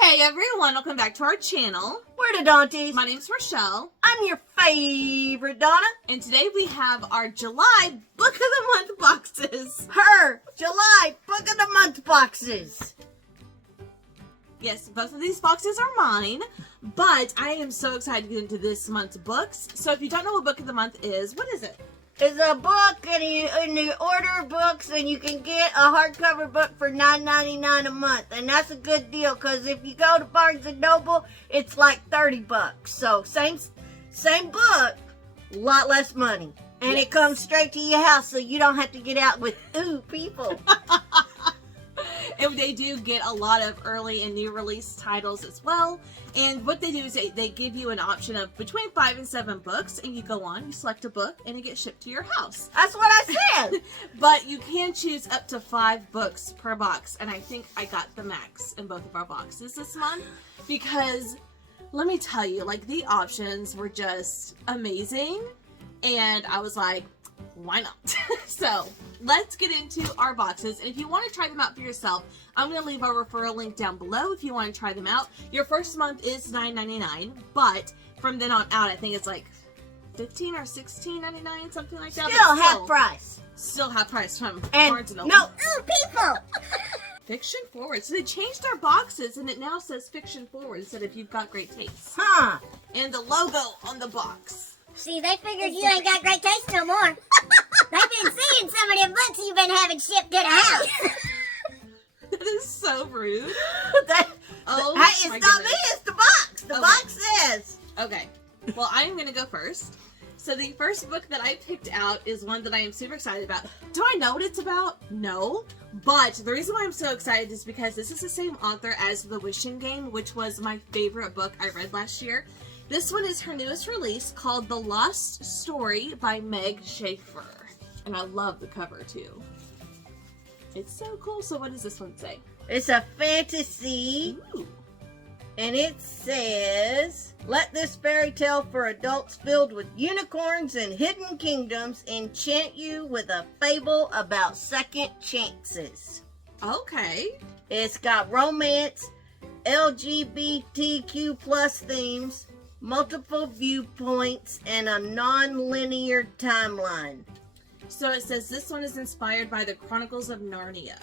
Hey everyone, welcome back to our channel. We're the Dawnties. My name's Rochelle. I'm your favorite Donna. And today we have our July Book of the Month boxes. Her July Book of the Month boxes. Yes, both of these boxes are mine, but I am so excited to get into this month's books. So if you don't know what Book of the Month is, what is it? It's a book and you order books and you can get a hardcover book for $9.99 a month. And that's a good deal because if you go to Barnes & Noble, it's like $30. So same book, a lot less money. And Yes. It comes straight to your house so you don't have to get out with, people. And they do get a lot of early and new release titles as well. And what they do is they give you an option of between 5 and 7 books, and you go on, you select a book, and it gets shipped to your house. That's what I said. But you can choose up to 5 books per box, and I think I got the max in both of our boxes this month because let me tell you, like, the options were just amazing, and I was like, why not? So let's get into our boxes, and if you want to try them out for yourself, I'm going to leave our referral link down below if you want to try them out. Your first month is $9.99, but from then on out, I think it's like $15 or $16.99, something like that. Still half price. Still half price from And Barnes & Noble. no, people. Fiction forward. So they changed our boxes, and it now says fiction forward instead of you've got great taste. Huh. And the logo on the box. See, they figured you ain't got great taste no more. They've been seeing some of them books you've been having shipped to the house. That is so rude. Hey, it's my not me, goodness. it's the box. The Okay. box says. Okay, well, I'm going to go first. So the first book that I picked out is one that I am super excited about. Do I know what it's about? No. But the reason why I'm so excited is because this is the same author as The Wishing Game, which was my favorite book I read last year. This one is her newest release called The Lost Story by Meg Schaefer. And I love the cover too. It's so cool. So what does this one say? It's a fantasy, Ooh. and it says, let this fairy tale for adults filled with unicorns and hidden kingdoms enchant you with a fable about second chances. Okay. It's got romance, LGBTQ plus themes, multiple viewpoints, and a non-linear timeline. So it says this one is inspired by the Chronicles of Narnia,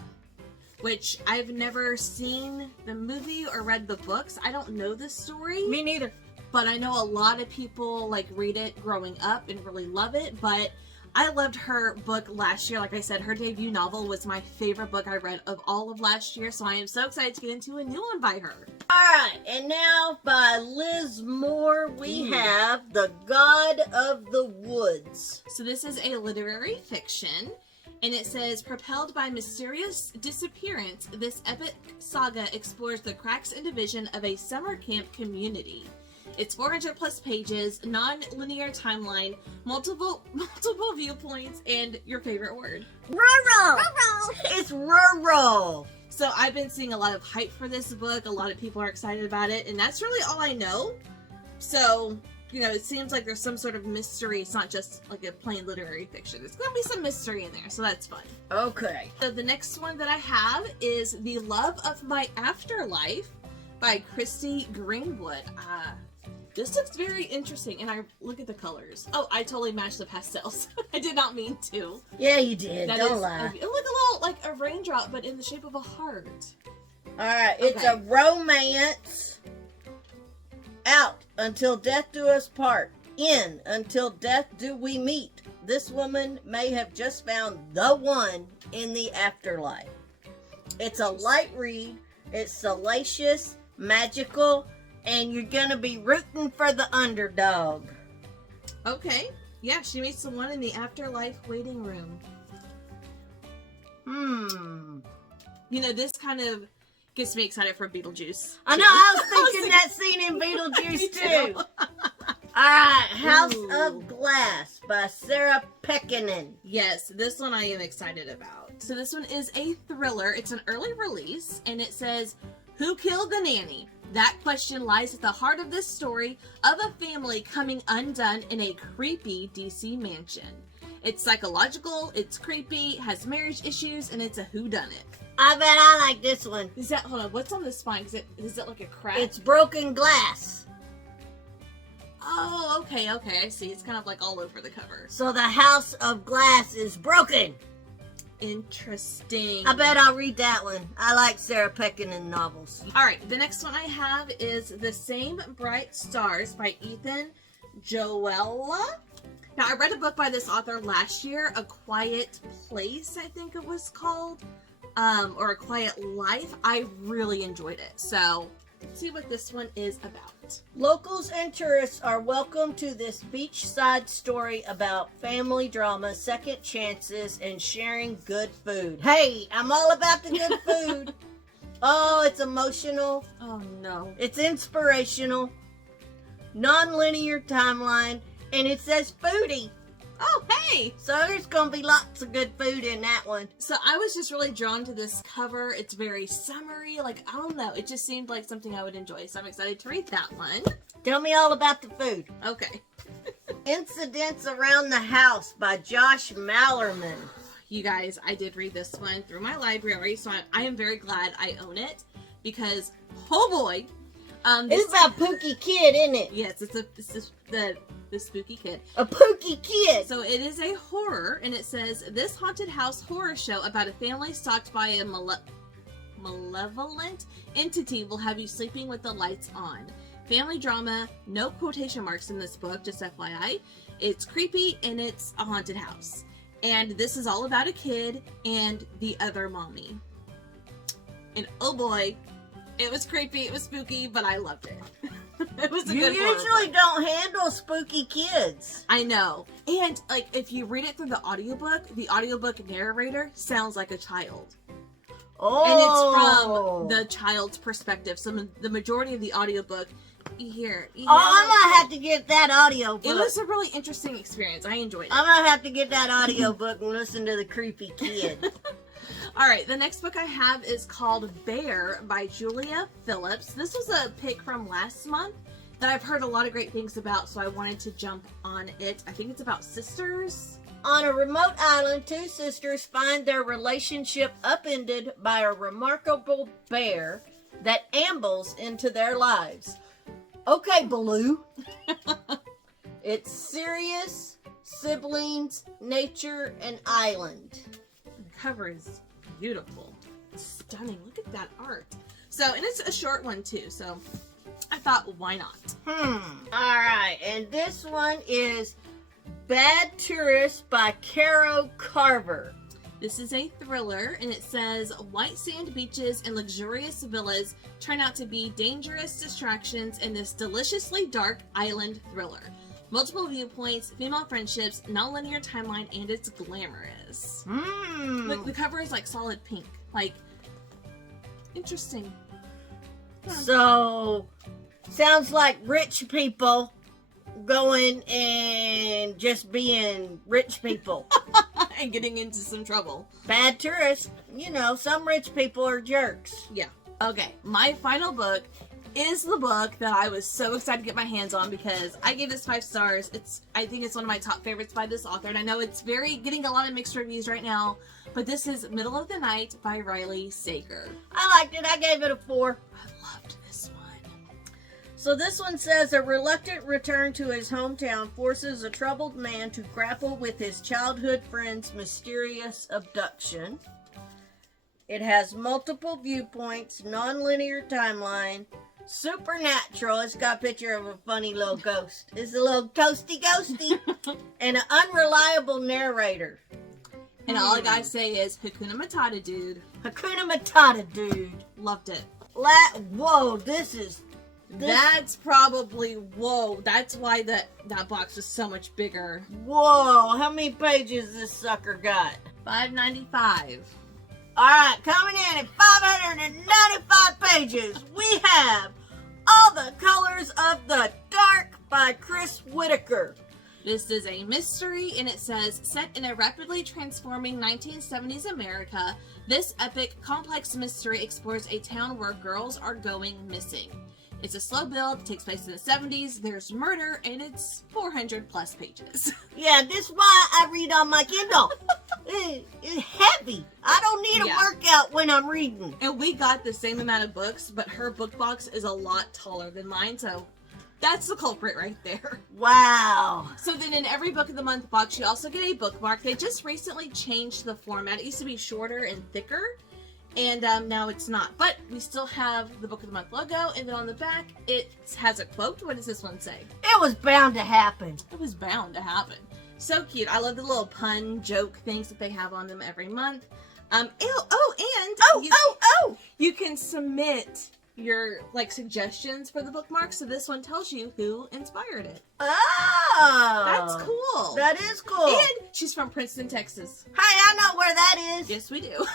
which I've never seen the movie or read the books. I don't know this story. Me neither. But I know a lot of people like read it growing up and really love it. But I loved her book last year. Like I said, her debut novel was my favorite book I read of all of last year. So I am so excited to get into a new one by her. Alright, and now by Liz Moore, we have The God of the Woods. So this is a literary fiction. And it says, propelled by mysterious disappearance, this epic saga explores the cracks and division of a summer camp community. It's 400 plus pages, non-linear timeline, multiple viewpoints, and your favorite word. Rural. It's rural. So I've been seeing a lot of hype for this book. A lot of people are excited about it, and that's really all I know. So, you know, it seems like there's some sort of mystery. It's not just like a plain literary fiction. There's going to be some mystery in there, so that's fun. Okay. So the next one that I have is The Love of My Afterlife by Christy Greenwood. This looks very interesting, and I look at the colors. Oh, I totally matched the pastels. I did not mean to. Yeah, you did. That Don't is- lie. It looked a little like a raindrop, but in the shape of a heart. Alright, it's Okay. a romance. Out until death do us part. In until death do we meet. This woman may have just found the one in the afterlife. It's a light read. It's salacious, magical, and you're gonna be rooting for the underdog. Okay. Yeah, she meets the one in the afterlife waiting room. You know, this kind of gets me excited for Beetlejuice. I know, I was thinking that scene in Beetlejuice too. Alright, House Ooh. of Glass by Sarah Pekkanen. Yes, this one I am excited about. So this one is a thriller. It's an early release, and it says, who killed the nanny? That question lies at the heart of this story of a family coming undone in a creepy DC mansion. It's psychological, it's creepy, has marriage issues, and it's a whodunit. I bet I like this one. Is that, hold on, what's on the spine? Is it like a crack? It's broken glass. Oh, okay, I see. It's kind of like all over the cover. So the house of glass is broken. Interesting. I bet I'll read that one. I like Sarah Pekkanen novels. Alright, the next one I have is The Same Bright Stars by Ethan Joella. Now, I read a book by this author last year, A Quiet Place, I think it was called, or A Quiet Life. I really enjoyed it. So, let's see what this one is about. Locals and tourists are welcome to this beachside story about family drama, second chances, and sharing good food. Hey, I'm all about the good food. Oh, it's emotional. Oh, no. It's inspirational. Non-linear timeline. And it says foodie. Oh, hey! So there's going to be lots of good food in that one. So I was just really drawn to this cover. It's very summery. Like, I don't know. It just seemed like something I would enjoy. So I'm excited to read that one. Tell me all about the food. Okay. Incidents Around the House by Josh Mallerman. You guys, I did read this one through my library. So I am very glad I own it. Because, oh boy. It's about Pookie Kid, isn't it? Yes, it's the spooky kid. A Pookie Kid. So it is a horror, and it says, this haunted house horror show about a family stalked by a malevolent entity will have you sleeping with the lights on. Family drama, no quotation marks in this book, just FYI. It's creepy, and it's a haunted house. And this is all about a kid and the other mommy. And oh boy, it was creepy, it was spooky, but I loved it. It was a You good usually don't handle spooky kids. I know. And, like, if you read it through the audiobook narrator sounds like a child. Oh. And it's from the child's perspective. So the majority of the audiobook, you hear. I'm going to have to get that audiobook. It was a really interesting experience. I enjoyed it. I'm going to have to get that audiobook and listen to the creepy kid. All right, the next book I have is called Bear by Julia Phillips. This was a pick from last month that I've heard a lot of great things about, so I wanted to jump on it. I think it's about sisters. On a remote island, two sisters find their relationship upended by a remarkable bear that ambles into their lives. Okay, Baloo. It's serious, siblings, nature, and island. The cover is beautiful. It's stunning. Look at that art. So, and it's a short one too, so I thought, why not? Alright, and this one is Bad Tourist by Caro Carver. This is a thriller, and it says, white sand beaches and luxurious villas turn out to be dangerous distractions in this deliciously dark island thriller. Multiple viewpoints, female friendships, non-linear timeline, and it's glamorous. The cover is like solid pink. Like, interesting. So, sounds like rich people going and just being rich people. And getting into some trouble. Bad tourists. You know, some rich people are jerks. Yeah. Okay, my final book is the book that I was so excited to get my hands on because I gave this 5 stars. I think it's one of my top favorites by this author, and I know it's getting a lot of mixed reviews right now, but this is Middle of the Night by Riley Sager. I liked it. I gave it a 4. I loved this one. So this one says, a reluctant return to his hometown forces a troubled man to grapple with his childhood friend's mysterious abduction. It has multiple viewpoints, non-linear timeline, supernatural. It's got a picture of a funny little ghost. It's a little toasty ghosty. And an unreliable narrator. And all I gotta say is, Hakuna Matata, dude. Hakuna Matata, dude. Loved it. Whoa, That's probably, whoa, that's why that box is so much bigger. Whoa, how many pages this sucker got? $5.95. Alright, coming in at 595 pages, we have All the Colors of the Dark by Chris Whitaker. This is a mystery, and it says, set in a rapidly transforming 1970s America, this epic, complex mystery explores a town where girls are going missing. It's a slow build. It takes place in the 70s. There's murder, and it's 400 plus pages. Yeah, this is why I read on my Kindle. It's heavy. I don't need a workout when I'm reading. And we got the same amount of books, but her book box is a lot taller than mine, so that's the culprit right there. Wow. So then in every Book of the Month box, you also get a bookmark. They just recently changed the format. It used to be shorter and thicker, and now it's not. But we still have the Book of the Month logo, and then on the back, it has a quote. What does this one say? It was bound to happen. It was bound to happen. So cute. I love the little pun joke things that they have on them every month. You can submit your suggestions for the bookmark, so this one tells you who inspired it. Oh, That's cool. That is cool. And she's from Princeton, Texas. Hey, I know where that is. Yes, we do.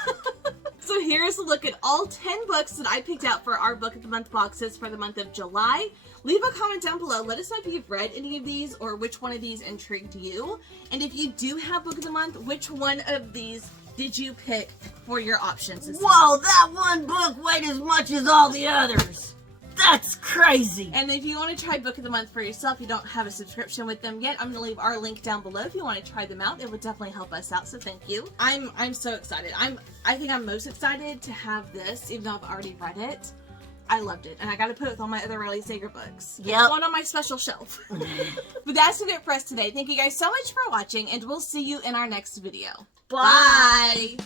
So here's a look at all 10 books that I picked out for our Book of the Month boxes for the month of July. Leave a comment down below. Let us know if you've read any of these or which one of these intrigued you. And if you do have Book of the Month, which one of these did you pick for your options this Whoa, month? that one book weighed as much as all the others. That's crazy. And if you want to try Book of the Month for yourself, you don't have a subscription with them yet, I'm going to leave our link down below if you want to try them out. It would definitely help us out, so thank you. I'm so excited. I think I'm most excited to have this, even though I've already read it. I loved it, and I got to put it with all my other Riley Sager books. Yep. It's one on my special shelf. But that's it for us today. Thank you guys so much for watching, and we'll see you in our next video. Bye. Bye.